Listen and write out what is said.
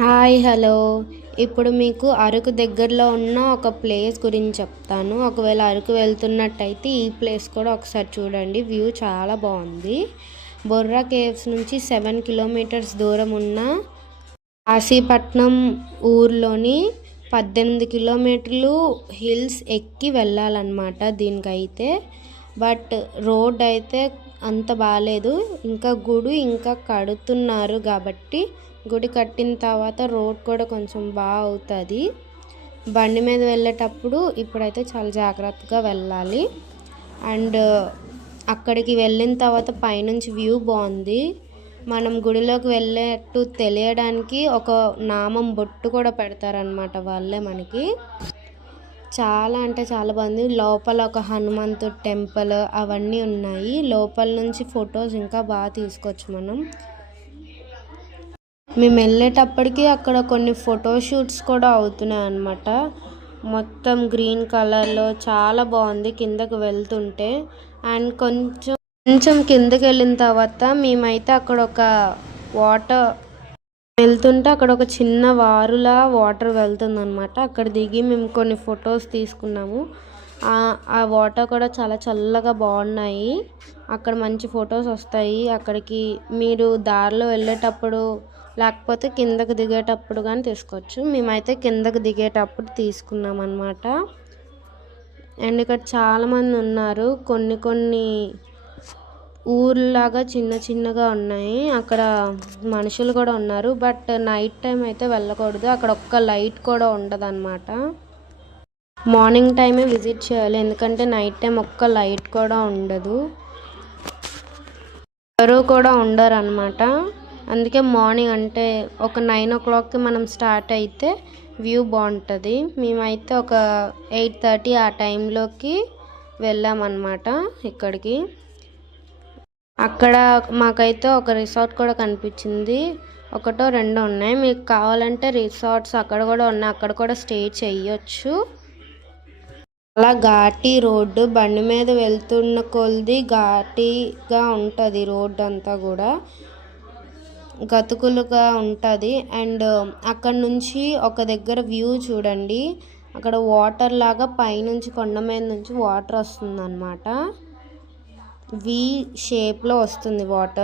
Hi hello. ఇప్పుడు మీకు అరకు దగ్గరలో ఉన్న ఒక ప్లేస్ గురించి చెప్తాను. ఒకవేళ అరకు వెళ్తున్నట్టయితే ఈ ప్లేస్ కూడా ఒకసారి చూడండి. వ్యూ చాలా బాగుంది. బొర్రా కేవ్స్ నుంచి 7 కిలోమీటర్స్ దూరం ఉన్న కాశీపట్నం ఊర్లోని 18 కిలోమీటర్లు హిల్స్ ఎక్కి వెళ్ళాలన్నమాట దీనికైతే. బట్ రోడ్ అయితే అంత బాగాలేదు. ఇంకా గుడి ఇంకా కడుతున్నారు కాబట్టి గుడి కట్టిన తర్వాత రోడ్ కూడా కొంచెం బాగా అవుతుంది. బండి మీద వెళ్ళేటప్పుడు ఇప్పుడైతే చాలా జాగ్రత్తగా వెళ్ళాలి. అండ్ అక్కడికి వెళ్ళిన తర్వాత పైనుంచి వ్యూ బాగుంది. మనం గుడిలోకి వెళ్ళేట్టు తెలియడానికి ఒక నామం బొట్టు కూడా పెడతారనమాట వాళ్ళే మనకి. చాలా అంటే చాలా బాగుంది. లోపల ఒక హనుమంతుడు టెంపుల్ అవన్నీ ఉన్నాయి. లోపల నుంచి ఫొటోస్ ఇంకా బాగా తీసుకోవచ్చు మనం. మేము వెళ్ళేటప్పటికి అక్కడ కొన్ని ఫోటోషూట్స్ కూడా అవుతున్నాయి అన్నమాట. మొత్తం గ్రీన్ కలర్లో చాలా బాగుంది కిందకు వెళ్తుంటే. అండ్ కొంచెం కిందకి వెళ్ళిన తర్వాత మేమైతే అక్కడ ఒక వాటర్ వెళ్తుంటే అక్కడ ఒక చిన్న వారులా వాటర్ వెళ్తుందన్నమాట. అక్కడ దిగి మేము కొన్ని ఫొటోస్ తీసుకున్నాము. ఆ వాటర్ కూడా చాలా చల్లగా బాగున్నాయి. అక్కడ మంచి ఫొటోస్ వస్తాయి. అక్కడికి మీరు దారిలో వెళ్ళేటప్పుడు లేకపోతే కిందకు దిగేటప్పుడు కానీ తీసుకోవచ్చు. మేమైతే కిందకు దిగేటప్పుడు తీసుకున్నాం అన్నమాట. అండ్ ఇక్కడ చాలామంది ఉన్నారు. కొన్ని ఊర్లాగా చిన్నగా ఉన్నాయి. అక్కడ మనుషులు కూడా ఉన్నారు. బట్ నైట్ టైం అయితే వెళ్ళకూడదు. అక్కడ ఒక్క లైట్ కూడా ఉండదు అన్నమాట. మార్నింగ్ టైమే విజిట్ చేయాలి. ఎందుకంటే నైట్ టైం ఒక్క లైట్ కూడా ఉండదు. ఎవరు కూడా ఉండరు అన్నమాట. అందుకే మార్నింగ్ అంటే ఒక 9 o'clockకి మనం స్టార్ట్ అయితే వ్యూ బాగుంటుంది. మేమైతే ఒక 8:30 ఆ టైంలోకి వెళ్ళామన్నమాట ఇక్కడికి. అక్కడ మాకైతే ఒక రిసార్ట్ కూడా కనిపించింది. ఒకటో రెండో ఉన్నాయి. మీకు కావాలంటే రిసార్ట్స్ అక్కడ కూడా ఉన్నాయి. అక్కడ కూడా స్టే చేయొచ్చు. అలా ఘాటీ రోడ్డు, బండి మీద వెళ్తున్న కొలది ఘాటీగా ఉంటుంది. రోడ్డు అంతా కూడా గతుకులుగా ఉంటుంది. అండ్ అక్కడ నుంచి ఒక దగ్గర వ్యూ చూడండి. అక్కడ వాటర్ లాగా పైనుంచి కొండ మీద నుంచి వాటర్ వస్తుంది అన్నమాట. వి షేప్లో వస్తుంది వాటర్.